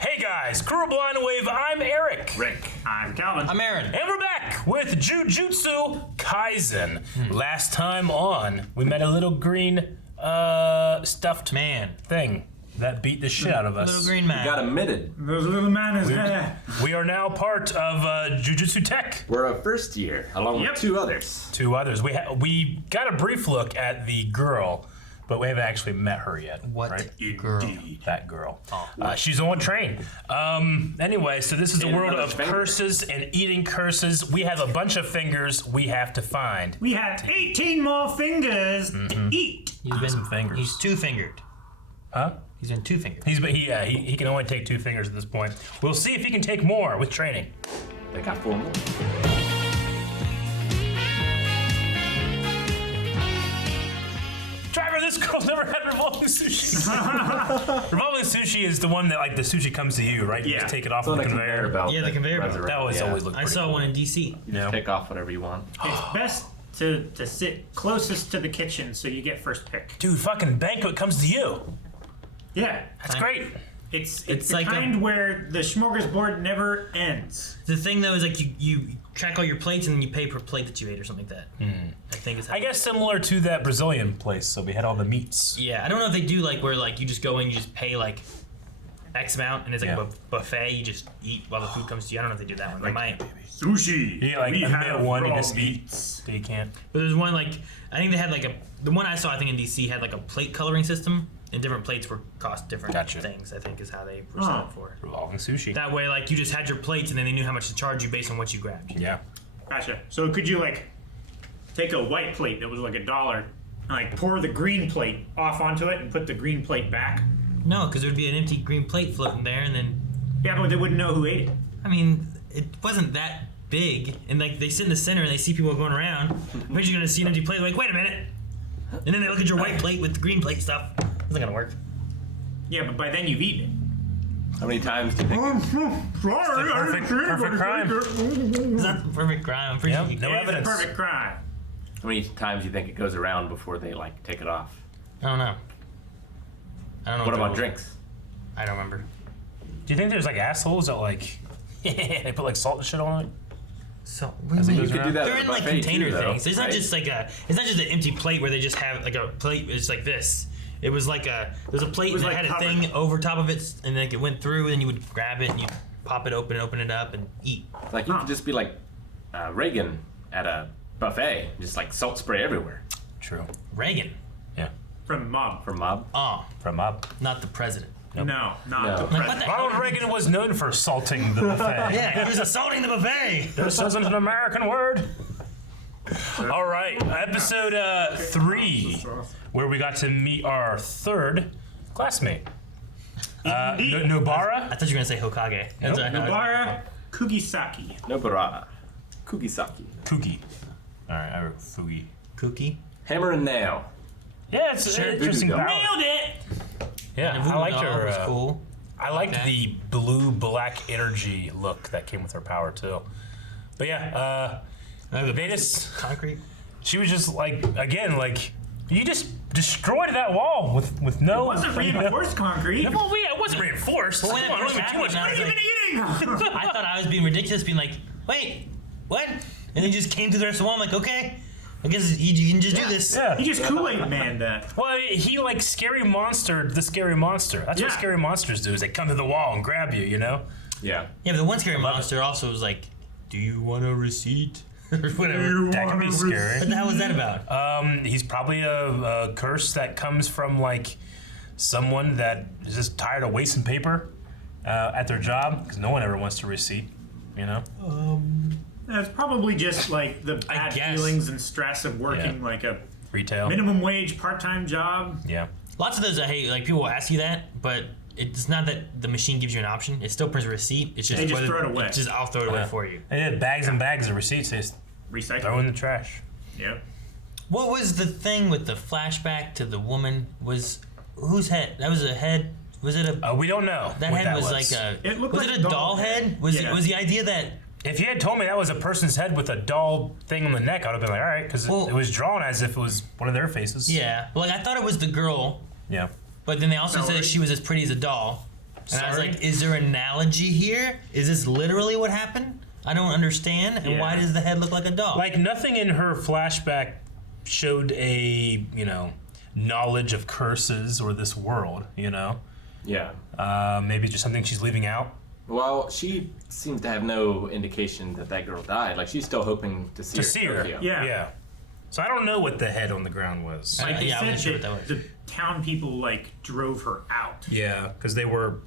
Hey guys, Crew of Blind Wave, I'm Eric. Rick. I'm Calvin. I'm Aaron. And we're back with Jujutsu Kaisen. Last time on, we met a little green stuffed Man. thing that beat the shit out of us. Little green man. Got admitted. There's a little man is there. We are now part of Jujutsu Tech. We're a first year, along Yep. with two others. Two others. We got a brief look at the girl, but we haven't actually met her yet. What right? girl? That girl. She's on train. Anyway, so this is a And world another of finger. curses and eating curses. We have a bunch of fingers we have to find. We have 18 more fingers to eat. He's been Some fingers. He's two-fingered. Huh? He's been two-fingered. He can only take 2 fingers at this point. We'll see if he can take more with training. They got 4 more. Driver, this girl's never had revolving sushi. Revolving sushi is the one that like the sushi comes to you, right? You Yeah. just take it off So the like conveyor. belt. Yeah, the that conveyor runs belt. around. That always Yeah. always looked I pretty saw cool. one in DC. You know? Take off whatever you want. It's best to sit closest to the kitchen so you get first pick. Dude, fucking banquet comes to you. Yeah. That's great. It's It's the like kind where the smorgasbord never ends. The thing though is like you track all your plates and then you pay per plate that you ate or something like that. I think it's. I guess similar to that Brazilian place, so we had all the meats. Yeah, I don't know if they do like where like you just go in, you just pay like X amount, and it's like Yeah. a buffet. You just eat while the food comes to you. I don't know if they do that one. They might. Sushi. Yeah, like we a have minute one, you raw just eat. meats. So you can't. But there's one like I think they had like the one I saw I think in DC had like a plate coloring system, and different plates were cost different Gotcha. things. I think is how they were set up for it. Revolving sushi. That way, like you just had your plates, and then they knew how much to charge you based on what you grabbed. Yeah. Gotcha. So could you like take a white plate that was like $1 and like pour the green plate off onto it and put the green plate back? No, because there'd be an empty green plate floating there, and then Yeah, but they wouldn't know who ate it. I mean, it wasn't that big, and like they sit in the center and they see people going around. Eventually, you're gonna see an empty plate, like wait a minute, and then they look at your white plate with the green plate stuff. It's not gonna work. Yeah, but by then you've eaten How many times do you think? Sorry, perfect crime. It's not the perfect crime. I'm pretty Yep, sure you no can. It's a evidence. perfect crime. How many times do you think it goes around before they like take it off? I don't know. I don't know. What about the- drinks? I don't remember. Do you think there's like assholes that like they put like salt and shit on it? So As it You goes could do around? that. they're at a in like buffet, container too, though, things. It's not right? just like a. It's not just an empty plate where they just have like a plate. It's like this. It was like a. There's a plate was that like had a covered. thing over top of it, and like it went through, and then you would grab it and you pop it open and open it up and eat. Like you could just be like Reagan at a buffet, just like salt spray everywhere. True. Reagan. Yeah. From the mob. From mob. Oh, From up. not the president. No, not No. the Like, what president. the Ronald Reagan was known for salting the buffet. Yeah, he was assaulting the buffet. This isn't an American word. All right, episode 3, where we got to meet our third classmate, Indeed. Nobara. I thought you were gonna say Hokage. That's what I thought. Nobara Kugisaki. Nobara. Kugisaki. Kuki. All right, I wrote Fugi. Cookie. Hammer and nail. Yeah, it's an interesting Voodoo power. Nailed it! Yeah, And I liked Voodoo her. was cool. I liked Okay. the blue-black energy look that came with her power too. But yeah, The Venus. concrete. She was just like again like you just destroyed that wall with no. It wasn't reinforced concrete. Well, yeah, it wasn't reinforced. when it Come on, first don't give me too much happened, I was credit. like- Even eating! I thought I was being ridiculous, being like, wait, what? And then just came through the rest of the wall. I'm like, okay, I guess you can just do this. Yeah. He just Kool-Aid man that. Well, he like scary monstered the scary monster. That's what Yeah. scary monsters do is they come to the wall and grab you, you know? Yeah. Yeah, but the one scary monster also was like, do you want a receipt? Or whatever. That can be scary. What the hell was that about? He's probably a curse that comes from like someone that is just tired of wasting paper at their job because no one ever wants to receipt, you know? That's probably just like the bad guess. feelings and stress of working Yeah. like a Retail. minimum wage part-time job. Yeah. Lots of those I hate. Like people will ask you that, but it's not that the machine gives you an option. It still prints a receipt. It's just They just whether- throw it away. It's just I'll throw it away Yeah. for you. They had bags and bags of receipts. They just Recycle. throw in the trash. Yep. What was the thing with the flashback to the woman? Was whose head? That was a head. Was it a? We don't know. That what head was like a. It looked was like it a a doll doll head? head. Was Yeah. it? Was the idea that? If you had told me that was a person's head with a doll thing on the neck, I would have been like, all right, because Well- it was drawn as if it was one of their faces. Yeah. Like I thought it was the girl, Yeah. but then they also No, said that it- she was as pretty as a doll. And I was like, is there an analogy here? Is this literally what happened? I don't understand. And why does the head look like a dog? Like, nothing in her flashback showed a, knowledge of curses or this world, Yeah. Maybe just something she's leaving out. Well, she seems to have no indication that girl died. Like, she's still hoping to see her. her. Yeah. So I don't know what the head on the ground was. Like they I wasn't said sure what that was. the town people like drove her out. Yeah, because they were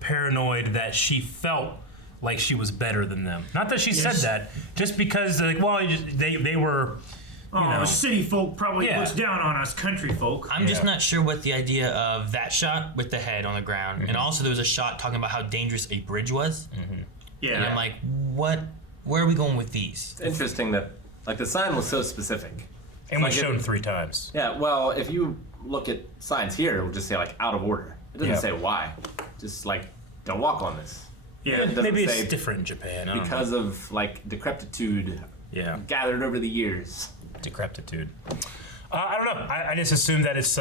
paranoid that she felt like she was better than them. Not that she said that, just because they were. City folk probably Yeah. looks down on us country folk. I'm just not sure what the idea of that shot with the head on the ground, and also there was a shot talking about how dangerous a bridge was. Yeah. And I'm like, where are we going with these? It's interesting that, like, the sign was so specific. And was Like shown 3 times. Yeah, well, if you look at signs here, it will just say, like, out of order. It doesn't say why. Just, like, don't walk on this. Yeah. It doesn't Maybe say it's different in Japan. I don't know. because of, like, decrepitude gathered over the years. Decrepitude. I don't know. I just assume that it's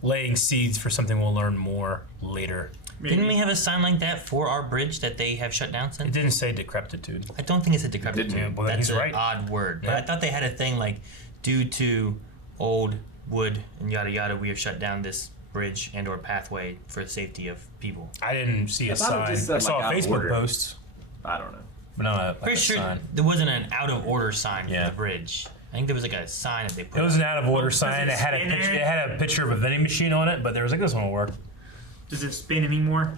laying seeds for something we'll learn more later. Maybe. Didn't we have a sign like that for our bridge that they have shut down It since? didn't say decrepitude. I don't think it's a decrepitude. Didn't. Yeah, well, then That's he's an right. odd word. But Yeah. I thought they had a thing like, due to old wood and yada yada, we have shut down this bridge and or pathway for the safety of people. I didn't see a thought it sign. just said, I saw like, a out of Facebook order. post, I don't know. but not a Pretty sure sign. there wasn't an out of order sign Yeah. for the bridge. I think there was like a sign that they put It was up. an out of order sign. it It had a spin picture. there? It had a picture of a vending machine on it, but there was like, this one will work. Does it spin anymore?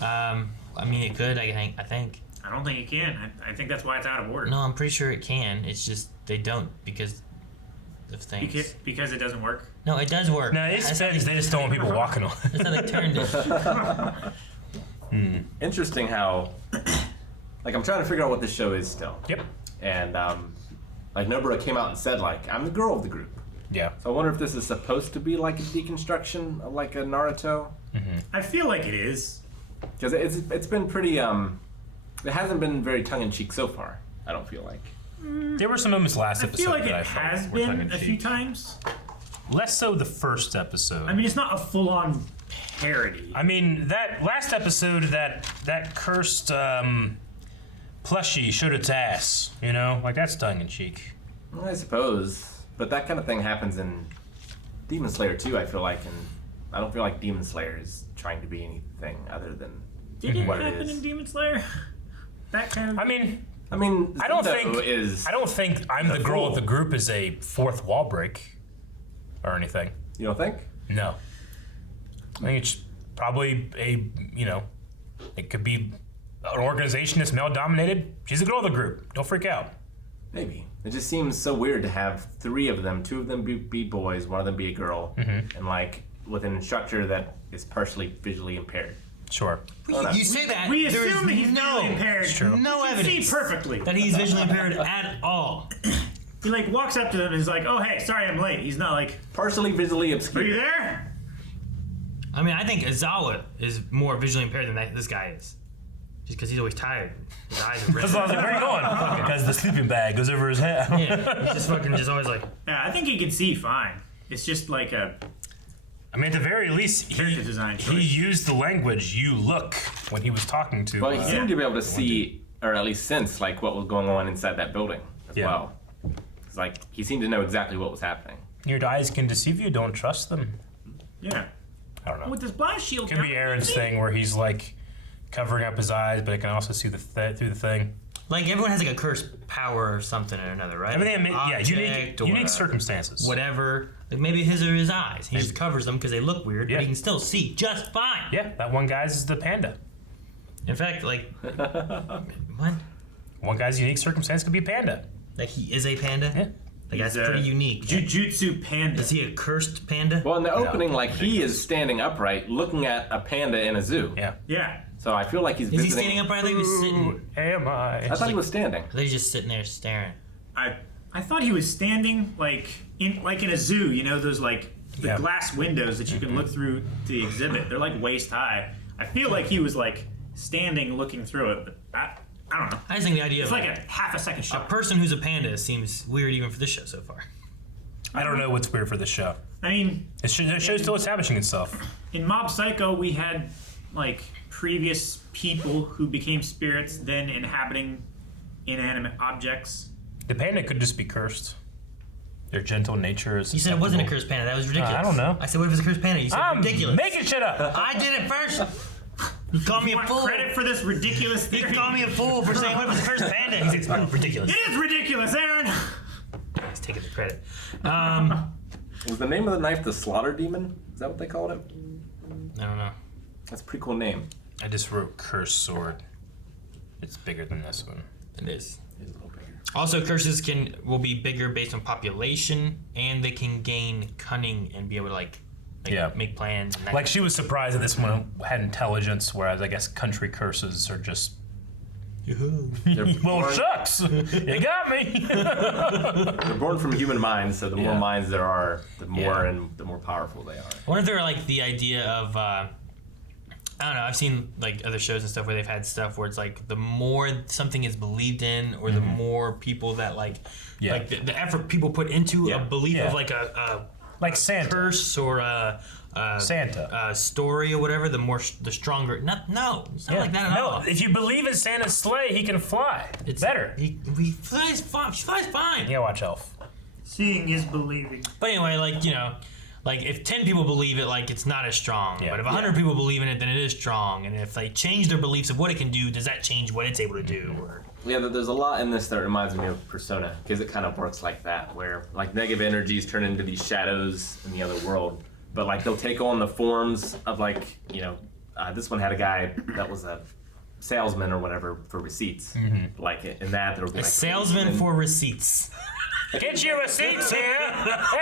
I mean, it could. I think. I don't think it can. I think that's why it's out of order. No, I'm pretty sure it can. It's just they don't because of things. Because it doesn't work. No, it does work. No, it That's how spins. They just don't want people walking on it. That's how they turned it. Interesting how, like, I'm trying to figure out what this show is still. Yep. And, like, Nobara came out and said, like, I'm the girl of the group. Yeah. So I wonder if this is supposed to be like a deconstruction, like a Naruto. I feel like it is. Because it's been pretty, it hasn't been very tongue-in-cheek so far, I don't feel like. There were some moments last I episode feel like that it I felt has were been a tongue-in-cheek. few times. Less so the first episode. I mean, it's not a full-on parody. I mean, that last episode, that cursed plushie showed its ass. Like that's tongue in cheek. Well, I suppose. But that kind of thing happens in Demon Slayer too, I feel like. And I don't feel like Demon Slayer is trying to be anything other than Did it what it happen is. in Demon Slayer? That kind of. I mean, I mean, I don't Zuko think I'm the girl of the group is a fourth wall break or anything. You don't think? No. I think it's probably it could be an organization that's male dominated. She's the girl of the group. Don't freak out. Maybe. It just seems so weird to have 3 of them, 2 of them be boys, 1 of them be a girl, and like with an instructor that is partially visually impaired. Sure. You say that. we there is assume he's visually impaired. It's true. no He can evidence see perfectly. that he's visually impaired at all. He like walks up to them and is like, "Oh hey, sorry I'm late." He's not like, Partially visually "Are you obscured. there?" I mean, I think Izawa is more visually impaired than this guy is. Just because he's always tired. His eyes are red. That's why I was like, where are you going? Because the sleeping bag goes over his head. Yeah, he's just always like, Yeah, I think he can see fine. It's just like a I mean, at the very least, character design he choice. used the language "you look" when he was talking to. Well, he seemed to be able to see, or at least sense, like what was going on inside that building as Yeah. well. It's like he seemed to know exactly what was happening. Your eyes can deceive you. Don't trust them. Yeah. I don't know. With this blast shield. Could be Aaron's thing where he's like covering up his eyes, but it can also see through the thing. like everyone has like a cursed power or something or another, right? Everything, unique, Object or unique circumstances. whatever. Like maybe his are his eyes. He just covers them because they look weird, Yeah. but he can still see just fine. Yeah, that one guy's is the panda. In fact, like what? One guy's unique circumstance could be a panda. Like he is a panda. Yeah. Like that's He's a pretty unique. Jujutsu Panda. Is he a cursed panda? Well, in the opening, like he is standing upright, looking at a panda in a zoo. Yeah. Yeah. So I feel like he's Is he visiting. standing up or I think he was sitting? Am I? I thought he was standing. I think he's just sitting there staring. I thought he was standing like in a zoo. You know those like the Yeah. glass windows that you can look through the exhibit. They're like waist high. I feel like he was like standing looking through it, but I don't know. I just think the idea It's of like a half a second a shot. person who's a panda seems weird even for this show so far. I don't know what's weird for this show. I mean, The show's still establishing itself. in Mob Psycho we had like previous people who became spirits then inhabiting inanimate objects? The panda could just be cursed. Their gentle nature is. You said it wasn't a cursed panda. That was ridiculous. I don't know. I said, what if it's a cursed panda? You said ridiculous. Making shit up. I did it first. You called me a Want fool. credit for this ridiculous You theory? called me a fool for saying what if it's a cursed panda? He said, it's ridiculous. It is ridiculous, Aaron. He's taking the credit. Was the name of the knife the Slaughter Demon? Is that what they called it? I don't know. That's a pretty cool name. I just wrote cursed sword. It's bigger than this one. It is. It's a little bigger. Also, curses will be bigger based on population, and they can gain cunning and be able to make plans. And that Like she was surprised that this one had intelligence, whereas I guess country curses are just. They're Well, born, shucks, you got me. they're born from human minds, so the more Yeah. minds there are, the more Yeah. and the more powerful they are. I wonder if they're like the idea of I don't know. I've seen like other shows and stuff where they've had stuff where it's like the more something is believed in, or the more people that like the effort people put into a belief Yeah. of like a Like Santa. curse or a Santa. story or whatever, the stronger. No, it's not like that at all. If you believe in Santa's sleigh, he can fly. It's better. He flies fine. She flies fine. Yeah, watch Elf. Seeing is believing. But anyway, like if 10 people believe it, like it's not as strong. Yeah. But if 100 people believe in it, then it is strong. And if they change their beliefs of what it can do, does that change what it's able to do? Or Yeah, there's a lot in this that reminds me of Persona, because it kind of works like that, where like negative energies turn into these shadows in the other world, but like they'll take on the forms of like, this one had a guy that was a salesman or whatever for receipts. Like in that there would be a like salesman for receipts. Get your receipts here.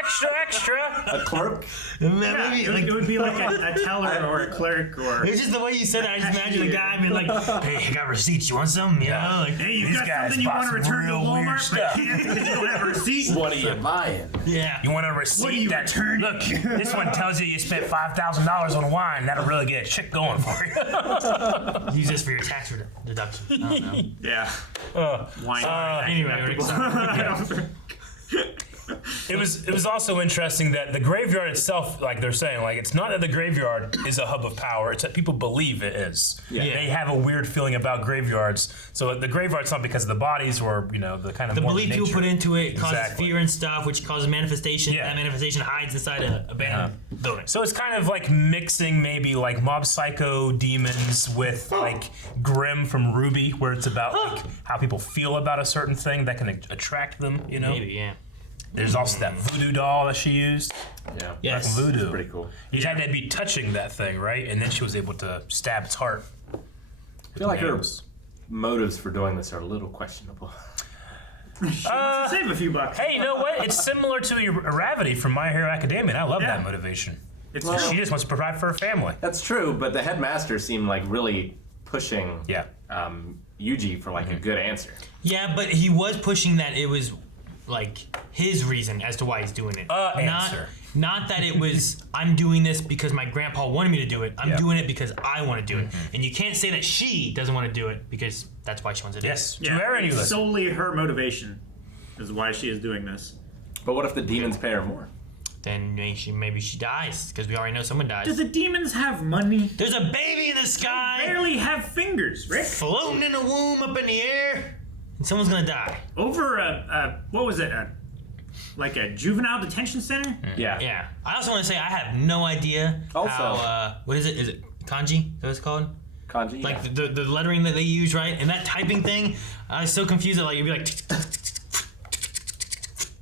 Extra. a clerk. Yeah, it would be like a teller or a clerk or. It's just the way you said it. I just imagine a guy being like, "Hey, I got receipts. You want some? You know, like, Hey, you These got guys something you bought want to some return to real weird Walmart, stuff. but can't because you don't have a receipt? What are you buying? yeah." You want a receipt? What are you that returning? Look, this one tells you spent $5,000 on wine. That'll really get a chick going for you. Use this for your tax deduction. I don't know. Yeah. Wine. Anyway, It was also interesting that the graveyard itself, like they're saying, like it's not that the graveyard is a hub of power. It's that people believe it is. Yeah. They have a weird feeling about graveyards. So the graveyard's not because of the bodies or the kind of The morbid belief people nature. put into it causes Exactly. fear and stuff, which causes manifestation. Yeah. That manifestation hides inside a abandoned building. So it's kind of like mixing maybe like mob psycho demons with like Grimm from Ruby, where it's about like how people feel about a certain thing that can attract them. Maybe, yeah. There's also that voodoo doll that she used. Yeah. Yes. Voodoo. Pretty cool. You had to be touching that thing, right? And then she was able to stab its heart. I feel like her motives for doing this are a little questionable. Save a few bucks. Hey, you know what? It's similar to Gravity from My Hero Academia, and I love that motivation. It's Well, She just wants to provide for her family. That's true, but the headmaster seemed like really pushing Yeah. Yuji for like a good answer. Yeah, but he was pushing that it was like his reason as to why he's doing it. Answer. Not that it was I'm doing this because my grandpa wanted me to do it. I'm doing it because I want to do it. And you can't say that she doesn't want to do it because that's why she wants to do Yes. it. To Aaron, you it's listen. solely her motivation is why she is doing this. But what if the demons pay her more? Then maybe she dies because we already know someone dies. Do the demons have money? There's a baby in the sky Barely have fingers, Rick. floating in a womb up in the air, and someone's gonna die. Over what was it? Like a juvenile detention center? Yeah. Yeah. I also want to say I have no idea Also- how. What is it? Is it kanji? Is that what it's called? Kanji. Like yeah. the lettering that they use, right? And that typing thing, I was so confused that like it'd be like.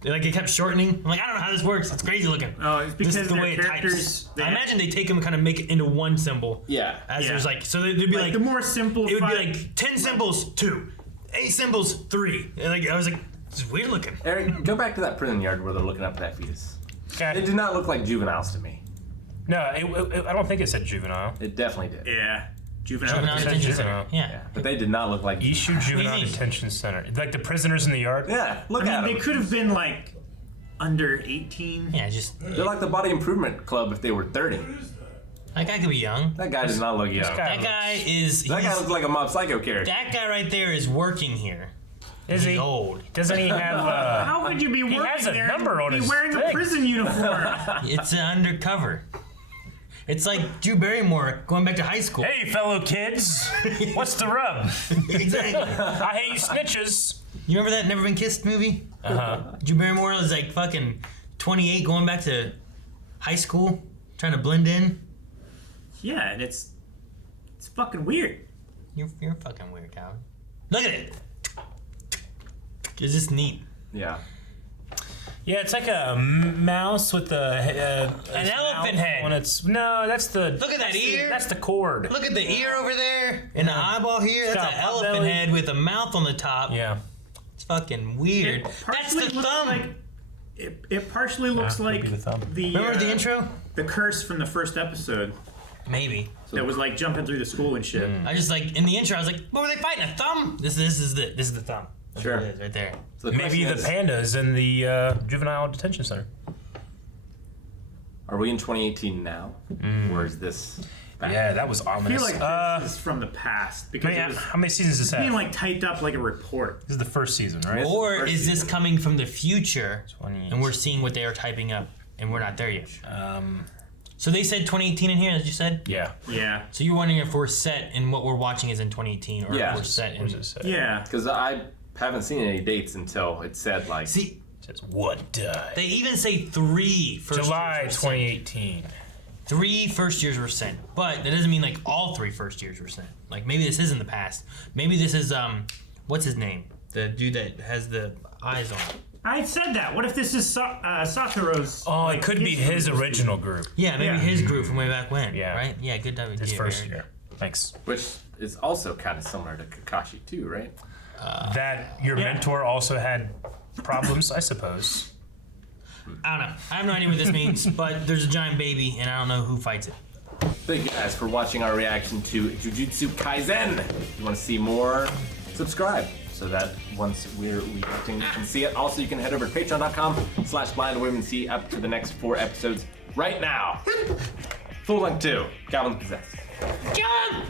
Like it kept shortening. I'm like, I don't know how this works. It's crazy looking. Oh, it's because This is the their way it characters. types. I imagine they take them and kind of make it into one symbol. Yeah. As Yeah. there's like, so there'd be like the more simplified. it would be like 10 symbols, 2, 8 symbols, 3. And like I was like, this is weird looking. Eric, go back to that prison yard where they're looking up that fetus. It Okay. did not look like juveniles to me. No, I don't think it said juvenile. It definitely did. Yeah, juvenile. Juvenile It said detention juvenile. center. Yeah. Yeah, but they did not look like. Ishu Juvenile What do you mean? Detention Center. Like the prisoners in the yard. Yeah, look I at mean, them. they could have been like under 18. Yeah, just They're like the Body Improvement Club if they were 30. that guy could be young. That guy did not look young. That guy is. That guy looks like a Mob Psycho character. That guy right there is working here. Is He's he? old. Doesn't he have? How would you be working has a there number and on be his wearing a thing. prison uniform? It's undercover. It's like Drew Barrymore going back to high school. Hey, fellow kids, what's the rub? Exactly. I hate you snitches. You remember that Never Been Kissed movie? Uh-huh. Drew Barrymore was like fucking 28 going back to high school, trying to blend in. Yeah, and it's fucking weird. You're fucking weird, Calvin. Look at it. It's just neat. Yeah. Yeah, it's like a mouse with An elephant head. On its that's the. Look at that ear. That's the cord. Look at the ear over there and the eyeball here. That's got an a pot elephant belly. head with a mouth on the top. Yeah. It's fucking weird. It That's partially the looks thumb. like- it partially looks Yeah, like could be the thumb. Remember the intro? the curse from the first episode Maybe. that was like jumping through the school and shit. I just like in the intro. I was like, what were they fighting? A thumb? This is the thumb. That's Sure. what it is right there. So Maybe the question is, pandas in the juvenile detention center. are we in 2018 now, or is this? Back? Yeah, that was I ominous. feel like this is from the past because it was how many seasons is that? being like typed up like a report. This is the first season, right? Or first is this season. coming from the future 20. and we're seeing what they are typing up and we're not there yet? So they said 2018 in here, as you said? Yeah. Yeah, So you're wondering if we're set and what we're watching is in 2018 or Yeah. if we're set in... What does it say? yeah. Because I haven't seen any dates until it said like. See, It says what died? they even say 3 first July years were sent. 2018. 3 first years were sent. But that doesn't mean like all 3 first years were sent. Like maybe this is in the past. Maybe this is, what's his name? The dude that has the eyes on. I said that. What if this is Satoru's? Oh, like, it could be his group? original group. Yeah, maybe Yeah. his group from way back when. Yeah. Right? Yeah, good idea. His first Eric. year. Thanks. Which is also kind of similar to Kakashi too, right? That your Yeah. mentor also had problems, I suppose. I don't know. I have no idea what this means, but there's a giant baby, and I don't know who fights it. Thank you guys for watching our reaction to Jujutsu Kaisen. If you want to see more, subscribe so that once we can see it. Also, you can head over to patreon.com/blindwomen and see up to the next 4 episodes right now. Full length 2. Calvin's Possessed. John!